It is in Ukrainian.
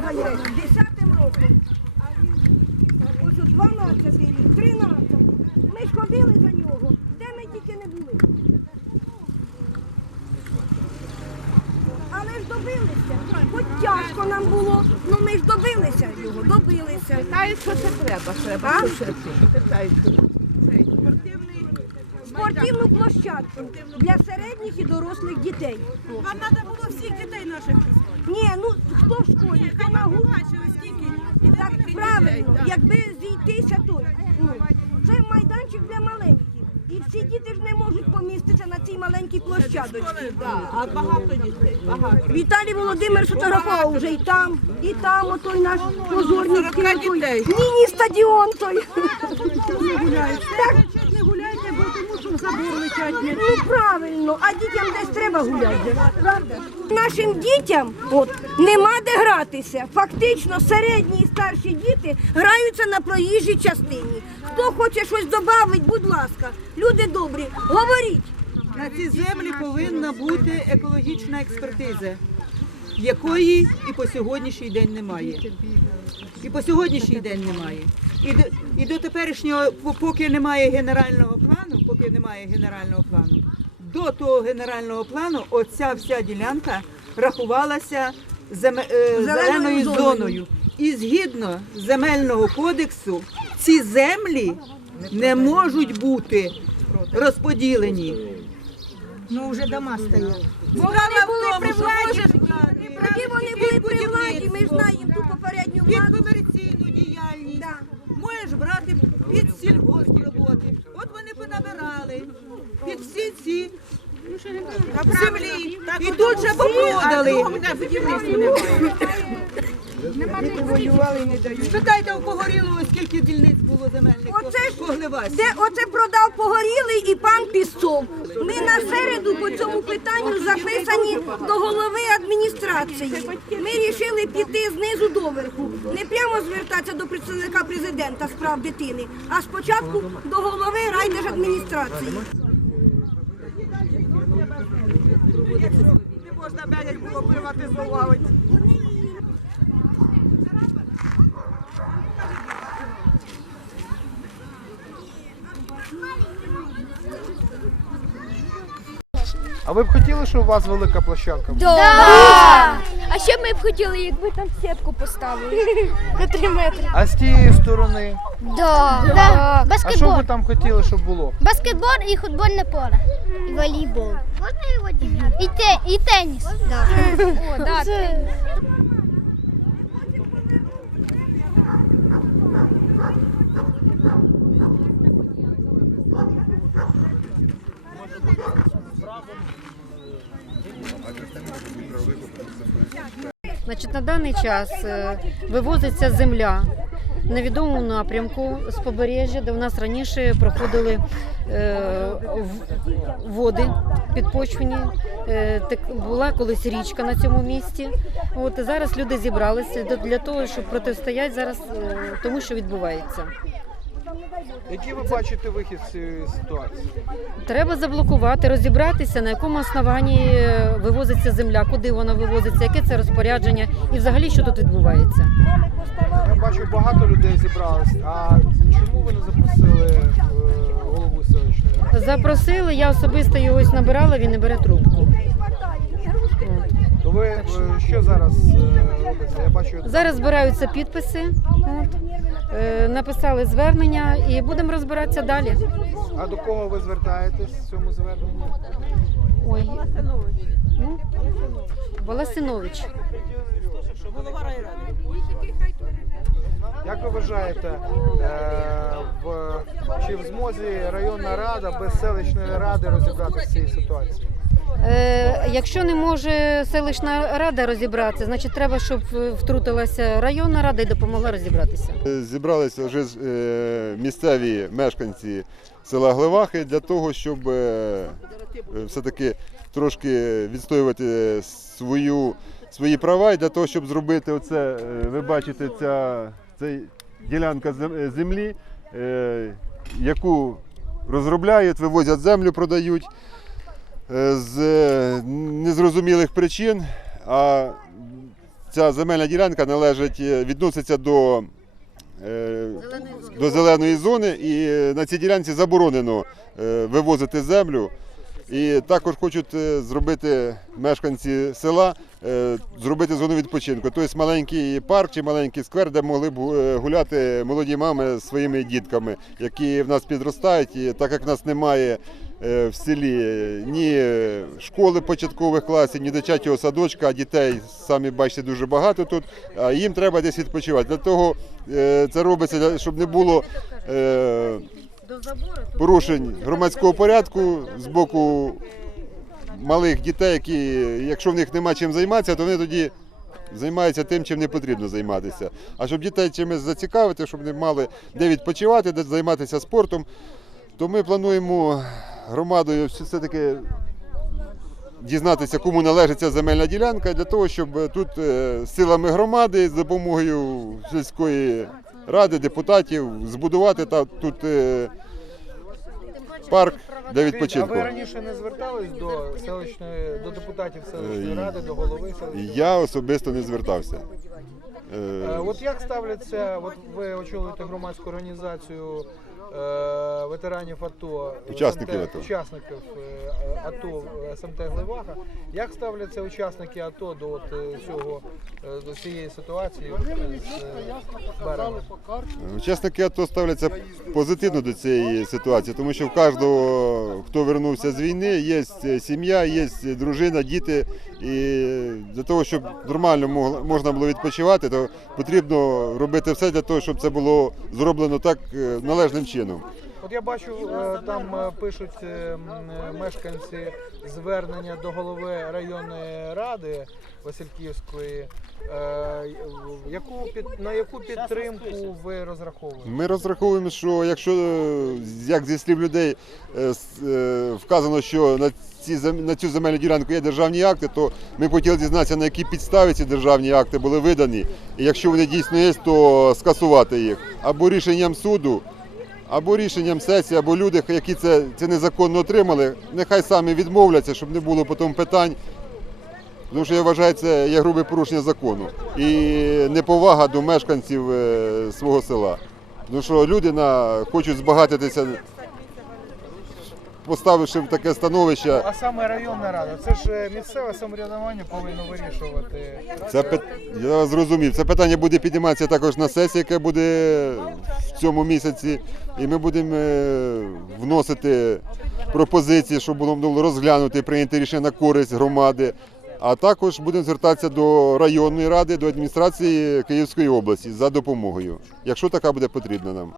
10 роком. Ось у 12 рік, 13. Ми ж ходили за нього, де ми тільки не були. Але ж добилися. Хоч тяжко нам було, але ми ж добилися його, добилися. Питають, що це треба, треба Питають, що Спортивну площадку для середніх і дорослих дітей. Вам треба було всіх дітей наших Ні, ну хто в школі, хто на скільки Так правильно, якби зійтися тут. Ну, це майданчик для маленьких. І всі діти ж не можуть поміститися на цій маленькій площадочці. А багато дітей, багато. Віталій Володимир фотографував вже і там, і там отой наш Сорока отой дітей. міні-стадіон той. Так, не гуляйте, бо тому що в забор летять. ну правильно, а дітям десь треба гуляти? Нашим дітям от, нема де гратися. Фактично середні і старші діти граються на проїжджій частині. Хто хоче щось додати, будь ласка, люди добрі, говоріть. На цій землі повинна бути екологічна експертиза, якої і по сьогоднішній день немає. І по сьогоднішній день немає. І до, і до теперішнього, поки немає генерального плану, поки немає генерального плану, до того генерального плану оця вся ділянка рахувалася земе- е, зеленою зоною. зоною. І згідно земельного кодексу, ці землі не можуть бути розподілені. Ну вже дома стоять. Бо вони були при владі. Тоді вони були при владі, ми знаємо ту попередню під комерційну діяльність. Можеш брати під сільгосп роботи. От вони понабирали під всі ці землі. І тут же попродали. Спитайте у Погорілого, скільки дільниць було земельних Оце ж Де оце продав погорілий і пан Пісцов. Ми на середу по цьому питанню записані до голови адміністрації. Ми вирішили піти знизу доверху, не прямо звертатися до представника президента з прав дитини, а спочатку до голови райдержадміністрації. Не можна мене було приватизувати. А ви б хотіли, щоб у вас велика площадка? була? Да. А ще ми б хотіли, якби там сітку поставили на 3 метри. А з тієї сторони? Да. да. А що б Баскетбол. ви там хотіли, щоб було? Баскетбол і футбольне поле. І волейбол. Можна його І, те, і теніс. Да. О, да, ти- Значить, на даний час е, вивозиться земля на відомому напрямку з побережжя, де в нас раніше проходили е, води підпочвені. Е, була колись річка на цьому місці. От зараз люди зібралися для того, щоб протистояти зараз тому, що відбувається. Який ви бачите вихід з цієї ситуації? Треба заблокувати, розібратися, на якому основанні вивозиться земля, куди вона вивозиться, яке це розпорядження і взагалі що тут відбувається. Я бачу, багато людей зібралось. А чому ви не запросили е, голову селищної? Запросили, я особисто його ось набирала, він не бере трубку. То ви е, що зараз е, робите? Я бачу, Зараз збираються підписи, от. Е, написали звернення і будемо розбиратися далі. а до кого ви звертаєтесь в цьому зверненні? Ой. Ну, Волосинович. Як ви вважаєте, е, в, чи в змозі районна рада без селищної ради розібратися з цією ситуацією? Е, якщо не може селищна рада розібратися, значить треба, щоб е, втрутилася районна рада і допомогла розібратися. Зібралися вже е, місцеві мешканці села Глевахи для того, щоб е, е, все-таки трошки відстоювати свою, свої права і для того, щоб зробити оце, е, ви бачите, ця, ця ділянка зем- е, землі, е, яку розробляють, вивозять землю, продають е, з е, незрозумілих причин. А ця земельна ділянка належить, е, відноситься до, е, до зеленої зони, і на цій ділянці заборонено вивозити землю. І також хочуть зробити мешканці села, зробити зону відпочинку. Тобто маленький парк чи маленький сквер, де могли б гуляти молоді мами зі своїми дітками, які в нас підростають. І так як в нас немає в селі ні школи початкових класів, ні дитячого садочка, а дітей самі бачите дуже багато тут. А їм треба десь відпочивати. Для того е, це робиться, щоб не було. е, порушень громадського порядку з боку малих дітей, які, якщо в них нема чим займатися, то вони тоді займаються тим, чим не потрібно займатися. А щоб дітей чимось зацікавити, щоб вони мали де відпочивати, де займатися спортом, то ми плануємо громадою все-таки дізнатися, кому належить ця земельна ділянка, для того, щоб тут е, силами громади з допомогою сільської ради, депутатів збудувати та тут е, парк для А ви раніше не звертались до селищної, до депутатів селищної Е, ради, до голови селищної Я особисто не звертався. Е, От як ставляться, от ви очолюєте громадську організацію е, ветеранів АТО, Учасників СМТ, АТО. учасників е, АТО е, СМТ Гливаха. Як ставляться учасники АТО до от, е, цього е, до цієї ситуації от, е, з берегом? Учасники АТО ставляться позитивно до цієї ситуації, тому що в кожного, хто вернувся з війни, є сім'я, є дружина, діти. І для того, щоб нормально можна було відпочивати, то потрібно робити все для того, щоб це було зроблено так е, належним чином. От я бачу, е, там е, пишуть е, мешканці звернення до голови районної ради Васильківської. Яку під на яку підтримку ви розраховуєте? Ми розраховуємо, що якщо як зі слів людей вказано, що на ці на цю земельну ділянку є державні акти, то ми б хотіли дізнатися, на які підстави ці державні акти були видані. І якщо вони дійсно є, то скасувати їх або рішенням суду, або рішенням сесії, або люди, які це, це незаконно отримали, нехай самі відмовляться, щоб не було потім питань. Тому що я вважаю, це є грубе порушення закону і неповага до мешканців е, свого села. Тому що люди на, хочуть збагатитися, поставивши в таке становище. А саме районна рада, це ж е, місцеве самоврядування повинно вирішувати. Це пит- я зрозумів. Це питання буде підніматися також на сесії, яка буде в цьому місяці. І ми будемо е, вносити пропозиції, щоб було було розглянути і прийняти рішення на користь громади. А також будемо звертатися до районної ради, до адміністрації Київської області за допомогою, якщо така буде потрібна нам.